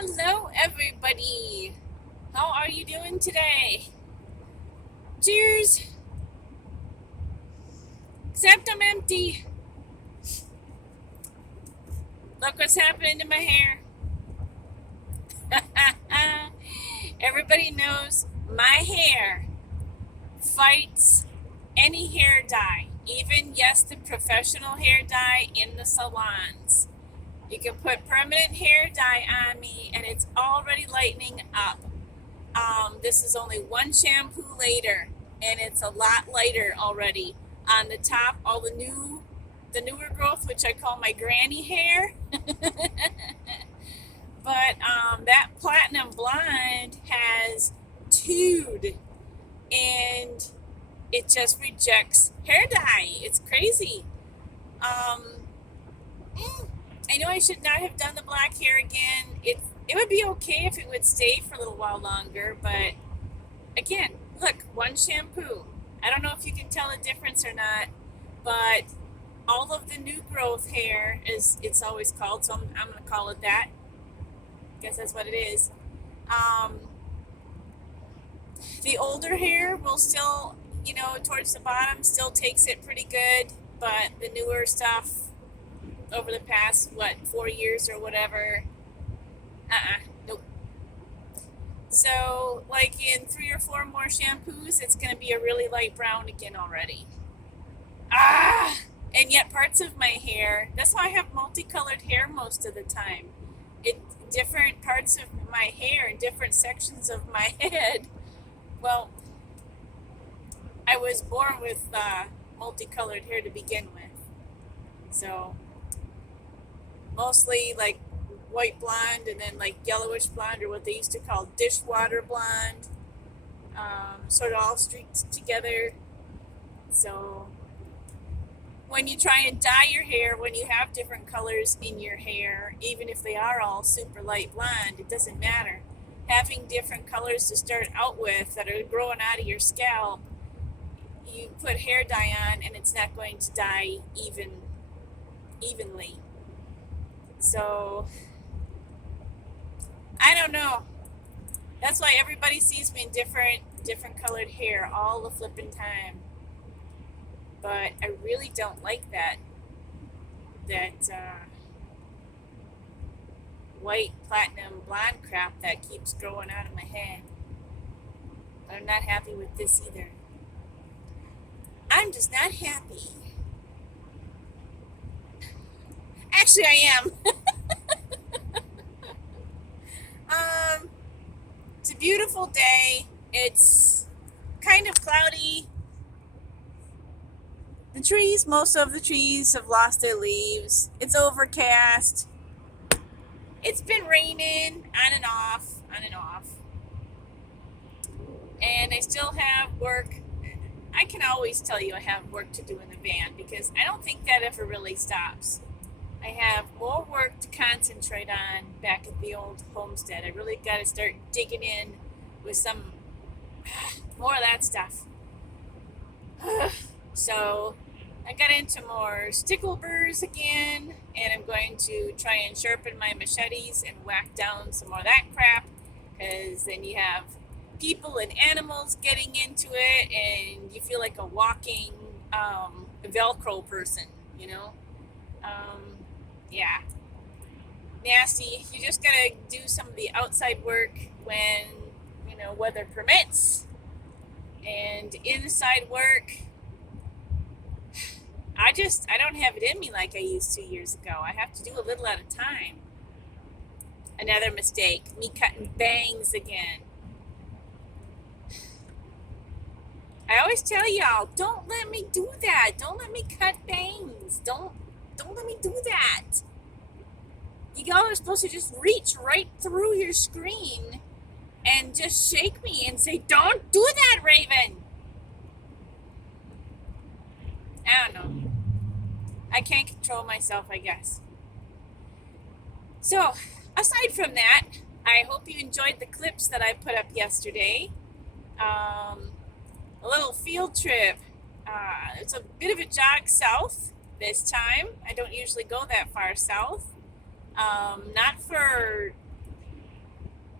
Hello, everybody. How are you doing today? Cheers. Except I'm empty. Look what's happening to my hair. Everybody knows my hair fights any hair dye, even, yes, the professional hair dye in the salons. You can put permanent hair dye on me and it's already lightening up. This is only one shampoo later, and it's a lot lighter already. On the top, all the newer growth, which I call my granny hair. But that platinum blonde has tooed, and it just rejects hair dye. It's crazy. Um, I know I should not have done the black hair again. It would be okay if it would stay for a little while longer, but again, look, one shampoo. I don't know if you can tell the difference or not, but all of the new growth hair, is it's always called, so I'm going to call it that. I guess that's what it is. Um, the older hair will still, towards the bottom, still takes it pretty good, but the newer stuff over the past, 4 years or whatever, nope. So, like in 3 or 4 more shampoos, it's going to be a really light brown again already. And yet parts of my hair, that's why I have multicolored hair most of the time. Different parts of my hair and different sections of my head. Well, I was born with multicolored hair to begin with. So, mostly like white blonde and then like yellowish blonde, or what they used to call dishwater blonde, sort of all streaked together. So when you try and dye your hair, when you have different colors in your hair, even if they are all super light blonde, it doesn't matter. Having different colors to start out with that are growing out of your scalp, you put hair dye on and it's not going to dye evenly. So I don't know. That's why everybody sees me in different colored hair all the flipping time. But I really don't like that white platinum blonde crap that keeps growing out of my head. But I'm not happy with this either. I'm just not happy. Actually, I am. It's a beautiful day. It's kind of cloudy. Most of the trees have lost their leaves. It's overcast. It's been raining on and off. And I still have work. I can always tell you I have work to do in the van because I don't think that ever really stops. I have more work to concentrate on back at the old homestead. I really got to start digging in with some more of that stuff. So I got into more stickleburs again, and I'm going to try and sharpen my machetes and whack down some more of that crap, because then you have people and animals getting into it, and you feel like a walking Velcro person, Yeah, nasty. You just gotta do some of the outside work when, weather permits, and inside work, I don't have it in me like I used 2 years ago. I have to do a little at a time. Another mistake, me cutting bangs again. I always tell y'all, don't let me do that. Don't let me cut bangs. Don't let me do that. Y'all are supposed to just reach right through your screen and just shake me and say, don't do that, Raven. I don't know. I can't control myself, I guess. So, aside from that, I hope you enjoyed the clips that I put up yesterday. A little field trip. It's a bit of a jog south this time. I don't usually go that far south. Not for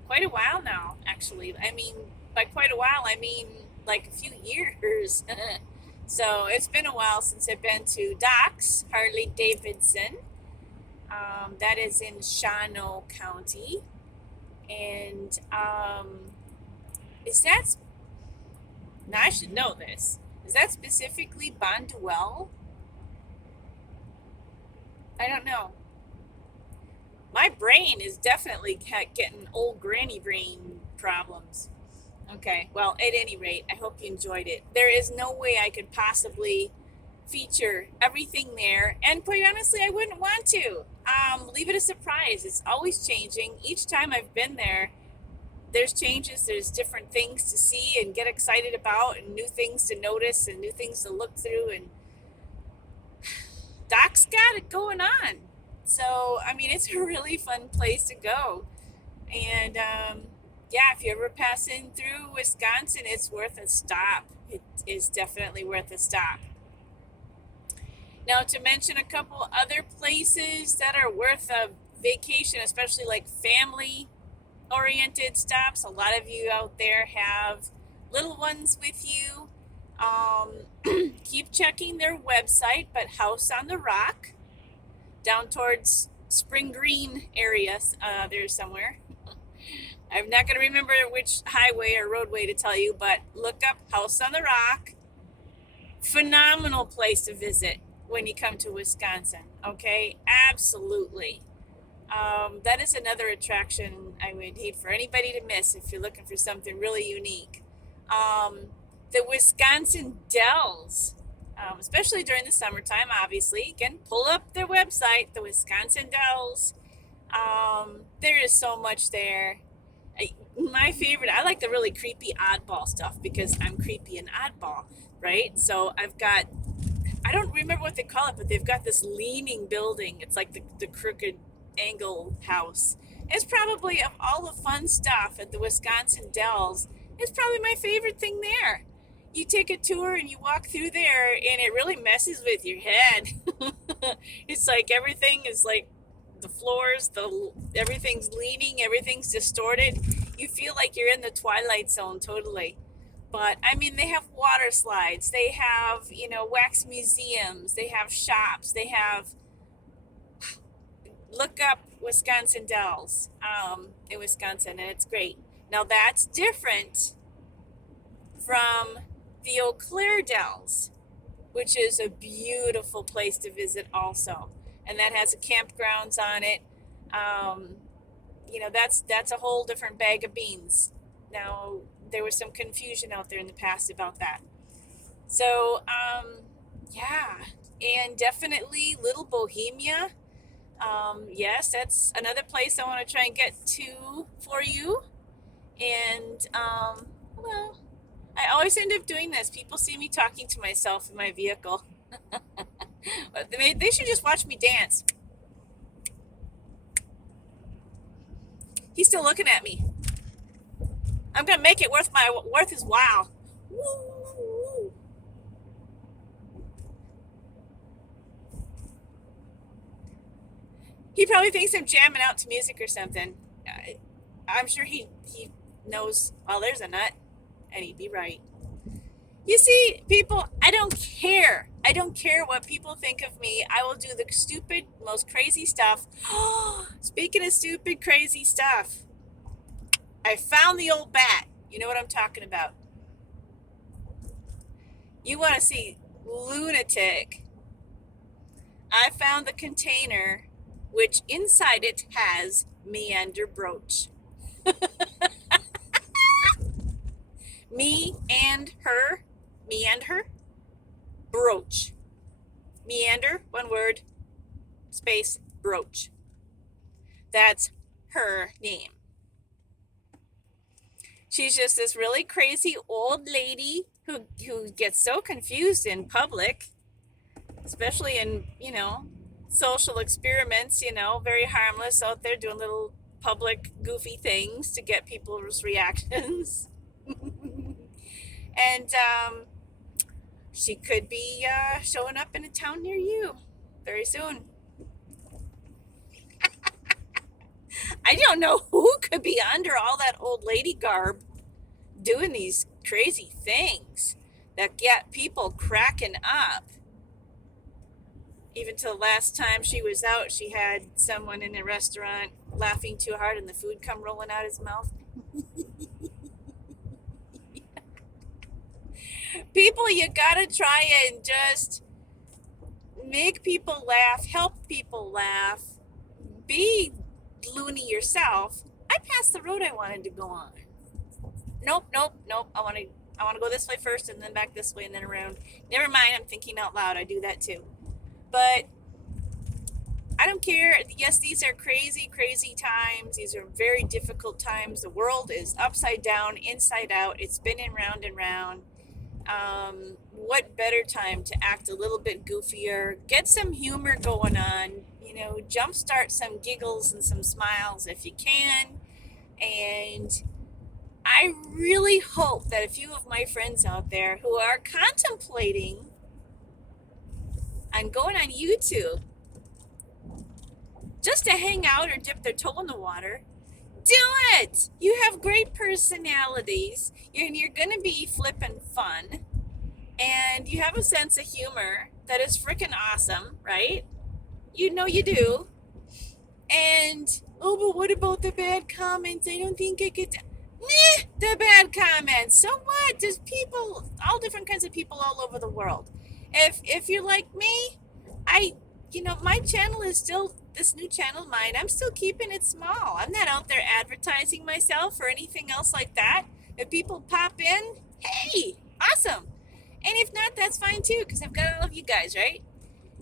quite a while now, actually. I mean, by quite a while, I mean like a few years. So it's been a while since I've been to Doc's Harley Davidson. That is in Shawano County. And is that, now I should know this. Is that specifically Bonduel? I don't know. My brain is definitely getting old granny brain problems. Okay, well, at any rate, I hope you enjoyed it. There is no way I could possibly feature everything there, and quite honestly, I wouldn't want to. Leave it a surprise. It's always changing. Each time I've been there, there's changes, there's different things to see and get excited about, and new things to notice, and new things to look through, and Doc's got it going on. So, I mean, it's a really fun place to go. And yeah, if you ever pass in through Wisconsin, it's worth a stop. It is definitely worth a stop. Now, to mention a couple other places that are worth a vacation, especially like family oriented stops, a lot of you out there have little ones with you. Keep checking their website, but House on the Rock, down towards Spring Green area, there's somewhere. I'm not going to remember which highway or roadway to tell you, but look up House on the Rock. Phenomenal place to visit when you come to Wisconsin. Okay, absolutely. That is another attraction I would hate for anybody to miss if you're looking for something really unique. The Wisconsin Dells, especially during the summertime, obviously. Again, pull up their website, the Wisconsin Dells. There is so much there. My favorite, I like the really creepy oddball stuff because I'm creepy and oddball, right? So I've got, I don't remember what they call it, but they've got this leaning building. It's like the crooked angle house. It's probably, of all the fun stuff at the Wisconsin Dells, it's probably my favorite thing there. You take a tour and you walk through there, and it really messes with your head. It's like everything is like the floors, everything's leaning, everything's distorted. You feel like you're in the Twilight Zone totally. But I mean, they have water slides, they have, wax museums, they have shops, they have, look up Wisconsin Dells in Wisconsin, and it's great. Now that's different from the Eau Claire Dells, which is a beautiful place to visit also, and that has a campgrounds on it. Um, that's a whole different bag of beans. Now there was some confusion out there in the past about that. So yeah, and definitely Little Bohemia. Yes, that's another place I want to try and get to for you. And well, I always end up doing this. People see me talking to myself in my vehicle. They should just watch me dance. He's still looking at me. I'm gonna make it worth his while. Woo. He probably thinks I'm jamming out to music or something. I'm sure he knows. Well, there's a nut, and he'd be right. You see, people, I don't care. I don't care what people think of me. I will do the stupid, most crazy stuff. Speaking of stupid, crazy stuff, I found the old bat. You know what I'm talking about. You want to see lunatic? I found the container, which inside it has meander brooch. Me and her, brooch. Meander, one word, space, brooch. That's her name. She's just this really crazy old lady who gets so confused in public, especially in, social experiments, very harmless out there doing little public goofy things to get people's reactions. And she could be showing up in a town near you very soon. I don't know who could be under all that old lady garb doing these crazy things that get people cracking up. Even till last time she was out, she had someone in a restaurant laughing too hard and the food come rolling out his mouth. People, you gotta try and just make people laugh, help people laugh, be loony yourself. I passed the road I wanted to go on. Nope, nope, nope. I want to go this way first and then back this way and then around. Never mind, I'm thinking out loud. I do that too. But I don't care. Yes, these are crazy, crazy times. These are very difficult times. The world is upside down, inside out. It's spinning round and round. What better time to act a little bit goofier, get some humor going on, jumpstart some giggles and some smiles if you can. And I really hope that a few of my friends out there who are contemplating on going on YouTube just to hang out or dip their toe in the water, do it. You have great personalities. You're going to be flippin' fun. And you have a sense of humor that is freaking awesome, right? You know you do. And, oh, but what about the bad comments? I don't think I could. The bad comments. So what? There's people, all different kinds of people all over the world. If you're like me, my channel is still this new channel of mine. I'm still keeping it small. I'm not out there advertising myself or anything else like that. If people pop in, hey, awesome. And if not, that's fine too, because I've got to love you guys, right?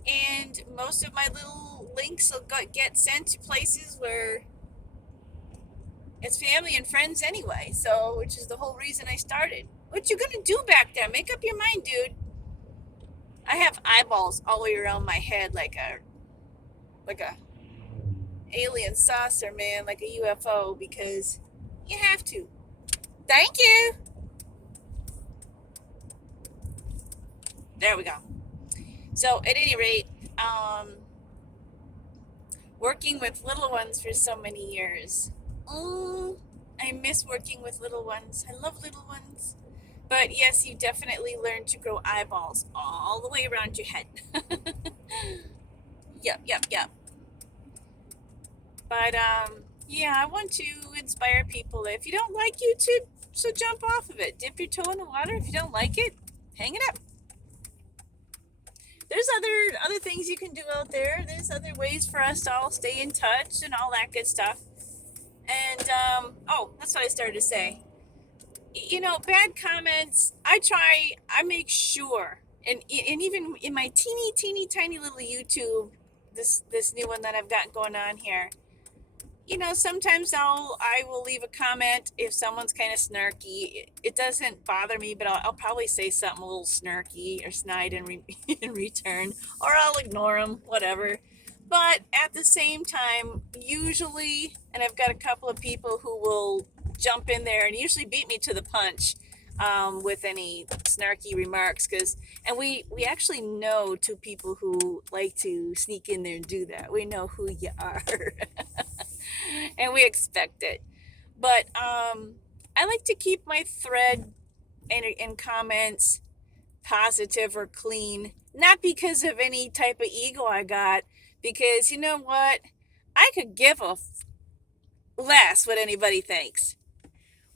And most of my little links will get sent to places where it's family and friends anyway. So, which is the whole reason I started. What you gonna do back there? Make up your mind, dude. I have eyeballs all the way around my head, like a alien saucer, man, like a UFO, because you have to. Thank you. There we go. So at any rate, working with little ones for so many years. I miss working with little ones. I love little ones. But yes, you definitely learn to grow eyeballs all the way around your head. Yep. But yeah, I want to inspire people. If you don't like YouTube, so jump off of it. Dip your toe in the water. If you don't like it, hang it up. There's other things you can do out there. There's other ways for us to all stay in touch and all that good stuff. And that's what I started to say. Bad comments. I make sure, and even in my teeny tiny little YouTube, this new one that I've got going on here. Sometimes I will leave a comment if someone's kind of snarky. It doesn't bother me, but I'll probably say something a little snarky or snide in return, or I'll ignore them, whatever. But at the same time, usually, and I've got a couple of people who will jump in there and usually beat me to the punch with any snarky remarks, and we actually know two people who like to sneak in there and do that. We know who you are. And we expect it. But I like to keep my thread and comments positive or clean, not because of any type of ego I got, because you know what? I could give a less what anybody thinks.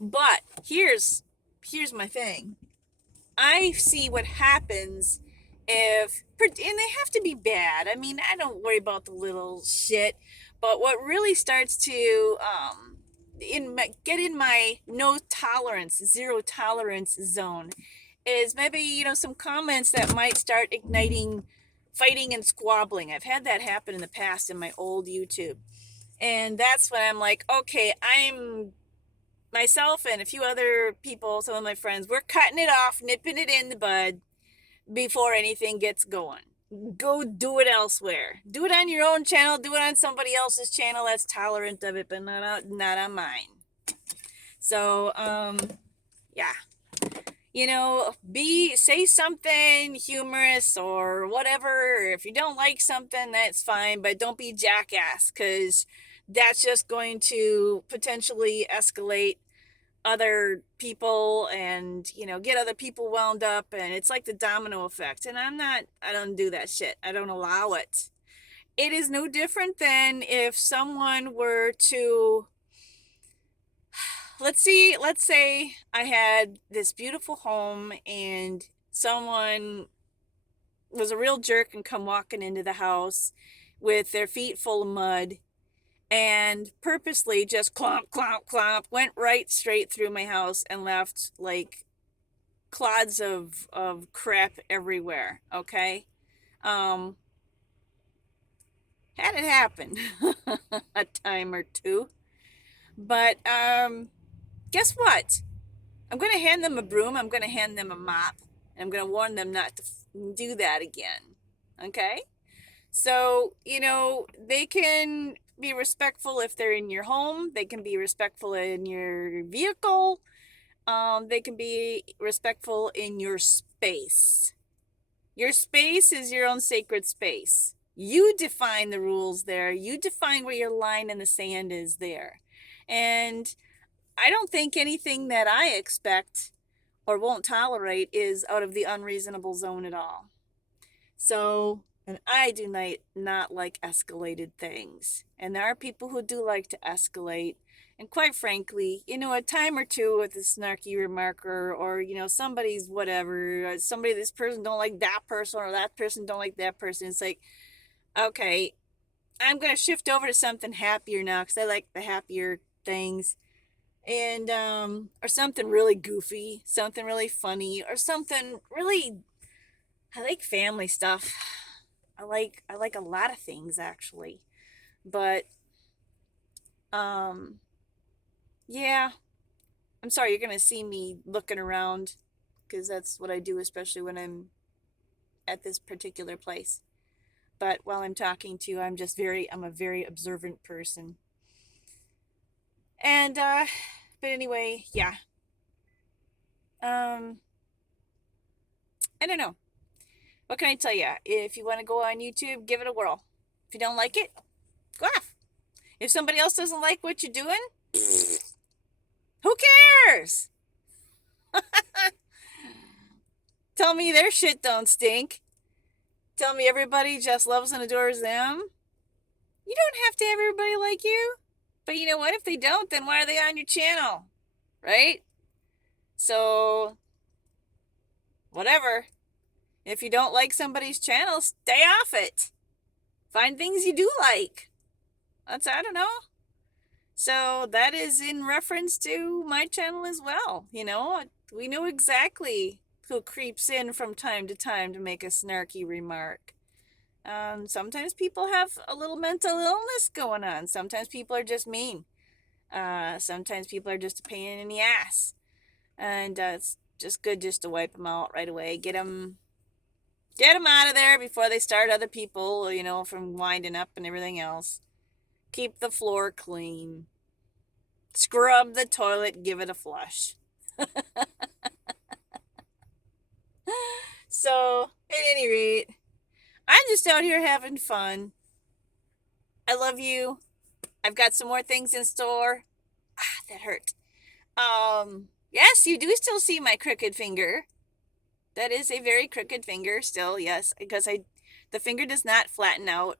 But here's my thing. I see what happens and they have to be bad. I mean, I don't worry about the little shit, but what really starts to get in my zero tolerance zone is maybe some comments that might start igniting fighting and squabbling. I've had that happen in the past in my old YouTube, and that's when I'm like, okay, I'm myself and a few other people, some of my friends, we're cutting it off, nipping it in the bud before anything gets going. Go do it elsewhere. Do it on your own channel. Do it on somebody else's channel that's tolerant of it, but not on mine. So, yeah. Say something humorous or whatever. If you don't like something, that's fine, but don't be jackass, because that's just going to potentially escalate other people and, get other people wound up. And it's like the domino effect. And I don't do that shit. I don't allow it. It is no different than if someone were to, let's say I had this beautiful home and someone was a real jerk and come walking into the house with their feet full of mud and purposely just clomp, clomp, clomp, went right straight through my house and left like clods of crap everywhere. Okay. Um, Had it happen a time or two. But guess what? I'm going to hand them a broom. I'm going to hand them a mop. And I'm going to warn them not to do that again. Okay? So, they can be respectful if they're in your home. They can be respectful in your vehicle. They can be respectful in your space. Your space is your own sacred space. You define the rules there. You define where your line in the sand is there. And I don't think anything that I expect or won't tolerate is out of the unreasonable zone at all. So, and I do not like escalated things. And there are people who do like to escalate. And quite frankly, a time or two with a snarky remark or somebody's whatever, somebody, this person don't like that person or that person don't like that person. It's like, okay, I'm going to shift over to something happier now because I like the happier things. And, or something really goofy, something really funny, or something really, I like family stuff. I like a lot of things actually. But, um, yeah, I'm sorry, you're going to see me looking around because that's what I do, especially when I'm at this particular place. But while I'm talking to you, I'm a very observant person. And, but anyway, yeah. Um, I don't know. What can I tell you? If you want to go on YouTube, give it a whirl. If you don't like it, go off. If somebody else doesn't like what you're doing, who cares? Tell me their shit don't stink. Tell me everybody just loves and adores them. You don't have to have everybody like you. But you know what? If they don't, then why are they on your channel? Right? So, whatever. If you don't like somebody's channel, stay off it. Find things you do like. I don't know. So that is in reference to my channel as well. We know exactly who creeps in from time to time to make a snarky remark. Sometimes people have a little mental illness going on. Sometimes people are just mean. Sometimes people are just a pain in the ass. And it's just good just to wipe them out right away. Get them out of there before they start other people, from winding up and everything else. Keep the floor clean. Scrub the toilet, give it a flush. So, at any rate, I'm just out here having fun. I love you. I've got some more things in store. Ah, that hurt. Yes, you do still see my crooked finger. That is a very crooked finger still, yes, because the finger does not flatten out.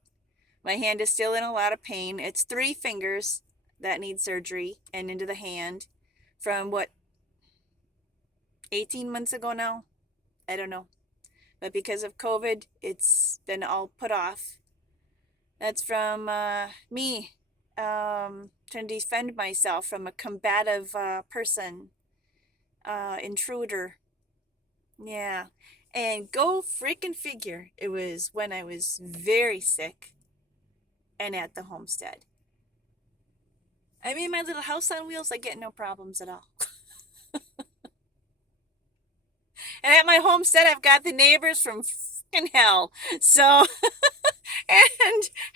My hand is still in a lot of pain. It's 3 fingers that need surgery and into the hand from what, 18 months ago now? I don't know. But because of COVID, it's been all put off. That's from me trying to defend myself from a combative person, intruder. Yeah. And go freaking figure. It was when I was very sick and at the homestead. I mean, my little house on wheels, I get no problems at all. And at my homestead, I've got the neighbors from fucking hell. So,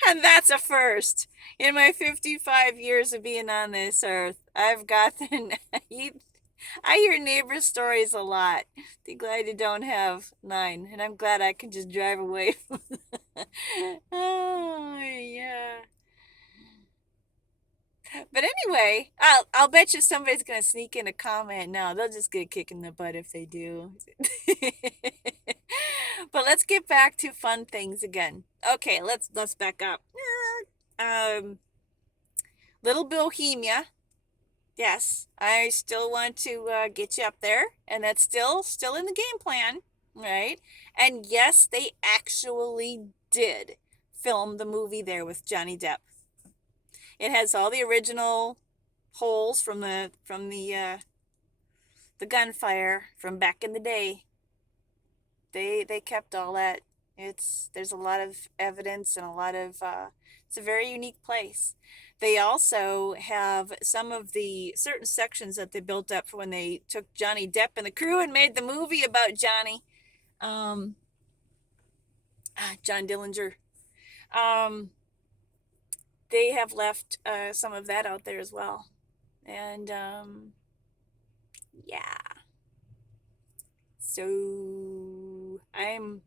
and that's a first. In my 55 years of being on this earth, I've got the, I hear neighbor stories a lot. Be glad you don't have 9. And I'm glad I can just drive away from Oh, yeah. But anyway, I'll bet you somebody's gonna sneak in a comment. No, they'll just get a kick in the butt if they do. But let's get back to fun things again. Okay, let's back up. Um, Little Bohemia. Yes, I still want to get you up there, and that's still in the game plan, right? And yes, they actually did film the movie there with Johnny Depp. It has all the original holes from the gunfire from back in the day. They kept all that. There's a lot of evidence and a lot of it's a very unique place. They also have some of the certain sections that they built up for when they took Johnny Depp and the crew and made the movie about Johnny. Um, John Dillinger. Um, they have left some of that out there as well. And yeah. So I'm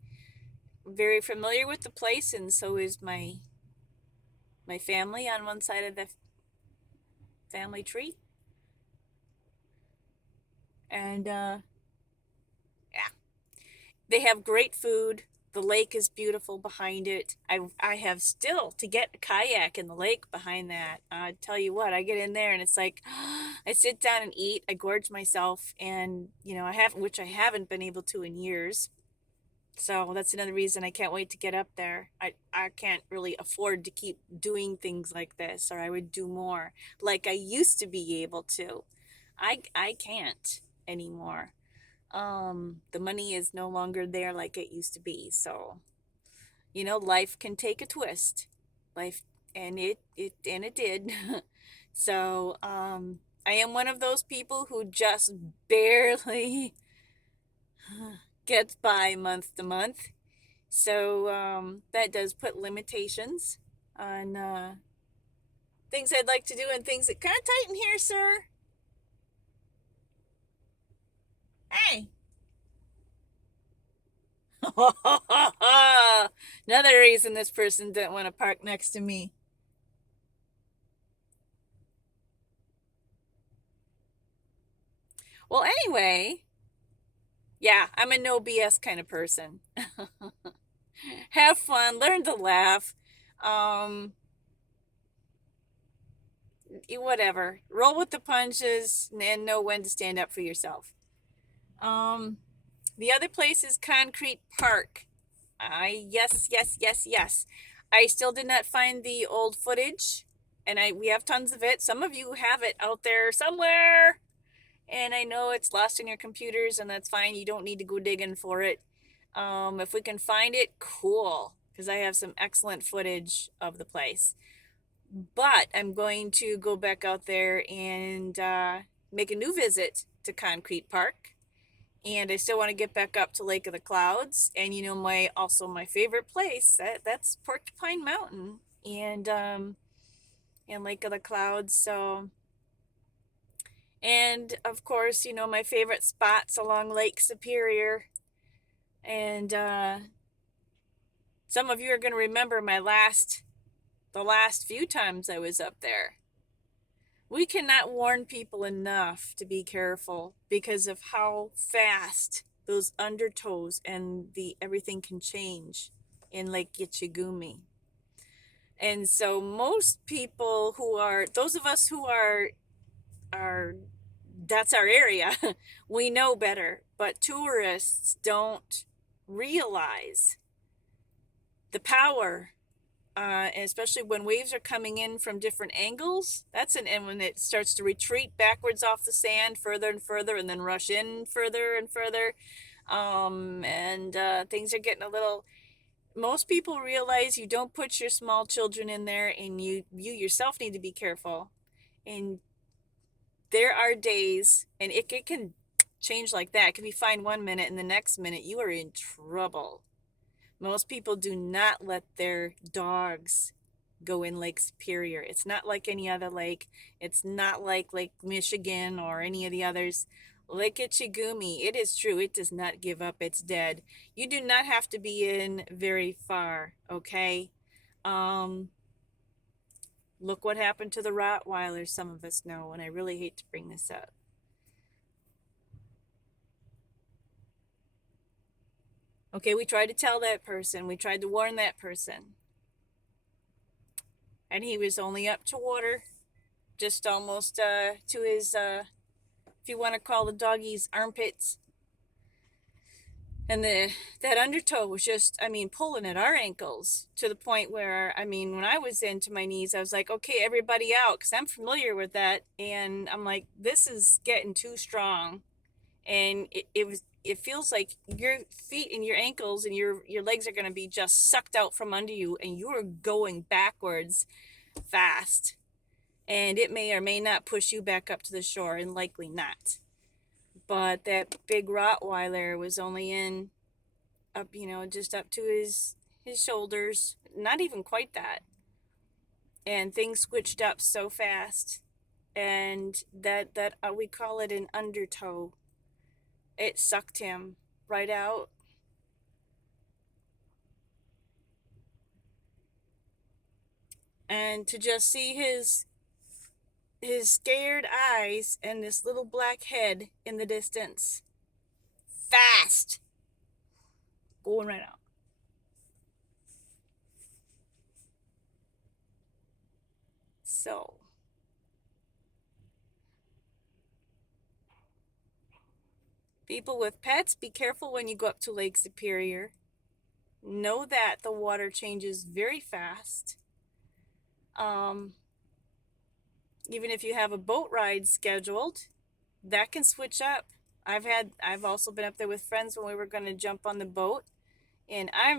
very familiar with the place, and so is my family on one side of the family tree. And yeah, they have great food. The lake is beautiful behind it. I have still to get a kayak in the lake behind that. I tell you what, I get in there and it's like I sit down and eat. I gorge myself, and which I haven't been able to in years. So that's another reason I can't wait to get up there. I can't really afford to keep doing things like this, or I would do more like I used to be able to. I can't anymore. The money is no longer there like it used to be. So, life can take a twist. Life and it did. So, I am one of those people who just barely gets by month to month. So that does put limitations on things I'd like to do and things that kind of tighten here, sir. Hey. Another reason this person didn't want to park next to me. Well, anyway, yeah, I'm a no BS kind of person. Have fun, learn to laugh. Um, Whatever. Roll with the punches and know when to stand up for yourself. Um, the other place is Concrete Park. Yes, yes, yes, yes. I still did not find the old footage, and we have tons of it. Some of you have it out there somewhere, and I know it's lost in your computers, and that's fine. You don't need to go digging for it. If we can find it, cool, because I have some excellent footage of the place. But I'm going to go back out there and make a new visit to Concrete Park. And I still want to get back up to Lake of the Clouds, and my favorite place that's Porcupine Mountain and Lake of the Clouds. So, and of course, my favorite spots along Lake Superior. And some of you are going to remember the last few times I was up there. We cannot warn people enough to be careful because of how fast those undertows and the everything can change in Lake Gitchigumi. And so most people those of us who are that's our area, we know better, but tourists don't realize the power, especially when waves are coming in from different angles. And when it starts to retreat backwards off the sand further and further, and then rush in further and further. And things are getting a little. Most people realize you don't put your small children in there, and you yourself need to be careful. And there are days, and it can change like that. It can be fine 1 minute, and the next minute you are in trouble. Most people do not let their dogs go in Lake Superior. It's not like any other lake. It's not like Lake Michigan or any of the others. Lake Ichigumi, it is true, it does not give up its dead. You do not have to be in very far, okay? Look what happened to the Rottweilers, some of us know, and I really hate to bring this up. Okay, we tried to tell that person, we tried to warn that person, and he was only up to water, just almost to his, if you want to call the doggies, armpits. And that undertow was just, I mean, pulling at our ankles to the point where, I mean, when I was into my knees, I was like, okay, everybody out, because I'm familiar with that. And I'm like, this is getting too strong. And it feels like your feet and your ankles and your legs are going to be just sucked out from under you, and you're going backwards fast. And it may or may not push you back up to the shore, and likely not. But that big Rottweiler was only in up, just up to his shoulders, not even quite that. And things switched up so fast, and that we call it an undertow. It sucked him right out. And to just see his scared eyes and this little black head in the distance, fast, going right out. So people with pets, be careful when you go up to Lake Superior. Know that the water changes very fast. Um, Even if you have a boat ride scheduled, that can switch up. I've also been up there with friends when we were going to jump on the boat, and I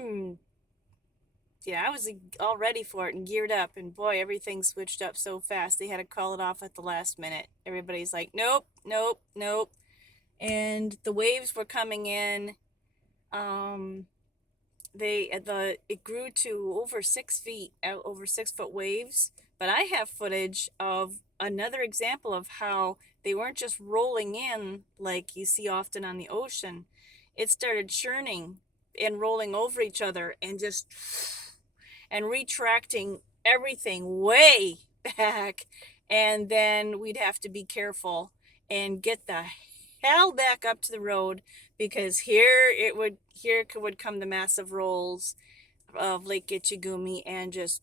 was all ready for it and geared up, and boy, everything switched up so fast. They had to call it off at the last minute. Everybody's like, nope, nope, nope. And the waves were coming in. Um, it grew to over 6 feet, over 6 foot waves. But I have footage of another example of how they weren't just rolling in like you see often on the ocean. It started churning and rolling over each other and just and retracting everything way back. And then we'd have to be careful and get the hell back up to the road, because here would come the massive rolls of Lake Gitchigumi and just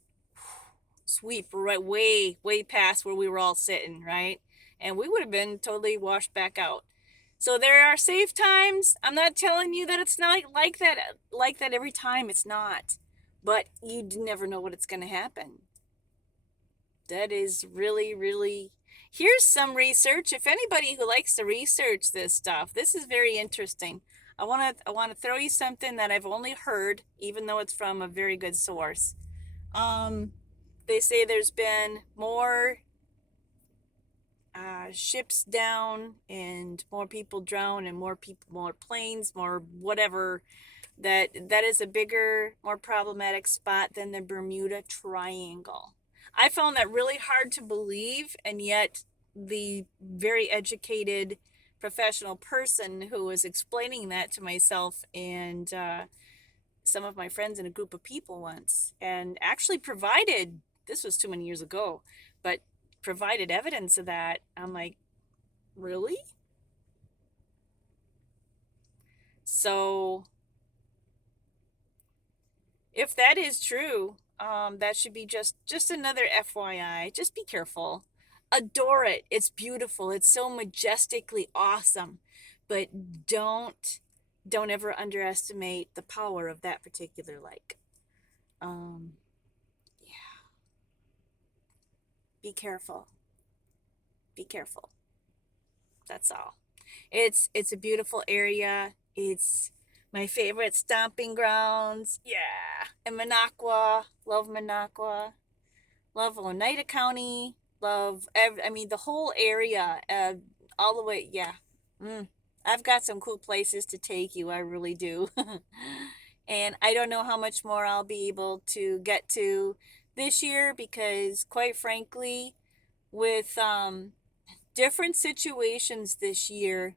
sweep right way past where we were all sitting, right? And we would have been totally washed back out. So there are safe times. I'm not telling you that it's not like that every time. It's not. But you never know what it's going to happen. That is really, really. Here's some research. If anybody who likes to research this stuff, this is very interesting. I want to throw you something that I've only heard, even though it's from a very good source. Um, they say there's been more ships down and more people drown and more planes, more whatever. That is a bigger, more problematic spot than the Bermuda Triangle. I found that really hard to believe, and yet the very educated professional person who was explaining that to myself and some of my friends in a group of people once, and actually provided, this was too many years ago, but provided evidence of that. I'm like, really? So if that is true, that should be just another FYI. Just be careful. Adore it. It's beautiful. It's so majestically awesome. But don't ever underestimate the power of that particular lake. Um, yeah, be careful. Be careful. That's all. It's a beautiful area. It's my favorite stomping grounds. Yeah. And Minocqua. Love Minocqua. Love Oneida County. I mean, the whole area. All the way. Yeah. Mm. I've got some cool places to take you. I really do. And I don't know how much more I'll be able to get to this year, because, quite frankly, with different situations this year,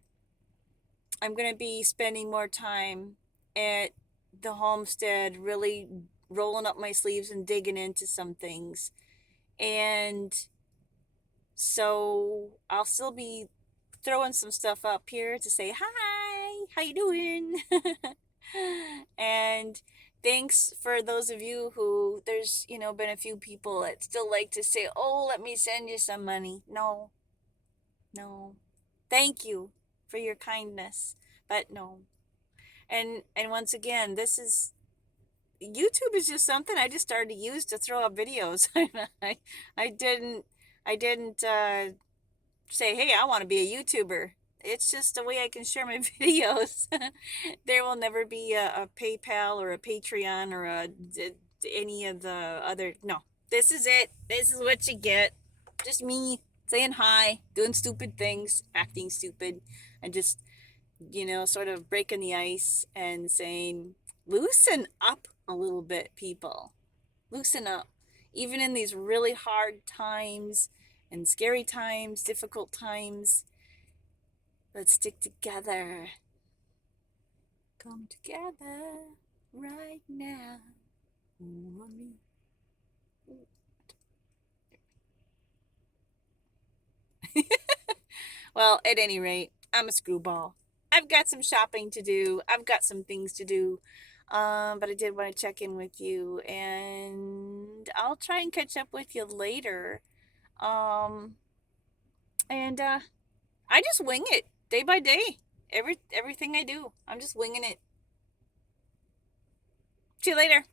I'm going to be spending more time at the homestead, really rolling up my sleeves and digging into some things. And so I'll still be throwing some stuff up here to say hi, how you doing? And thanks for those of you who there's, been a few people that still like to say, "Oh, let me send you some money." No, no. Thank you for your kindness, but no. And once again, this is YouTube is just something I just started to use to throw up videos. I I didn't I didn't say, "Hey, I want to be a YouTuber." It's just a way I can share my videos. There will never be a PayPal or a Patreon or any of the other. No, this is it. This is what you get. Just me saying hi, doing stupid things, acting stupid, and just, sort of breaking the ice and saying, loosen up a little bit, people. Loosen up. Even in these really hard times and scary times, difficult times, let's stick together. Come together right now. Well, at any rate, I'm a screwball. I've got some shopping to do. I've got some things to do. But I did want to check in with you, and I'll try and catch up with you later. Um, and I just wing it day by day. Everything I do, I'm just winging it. See you later.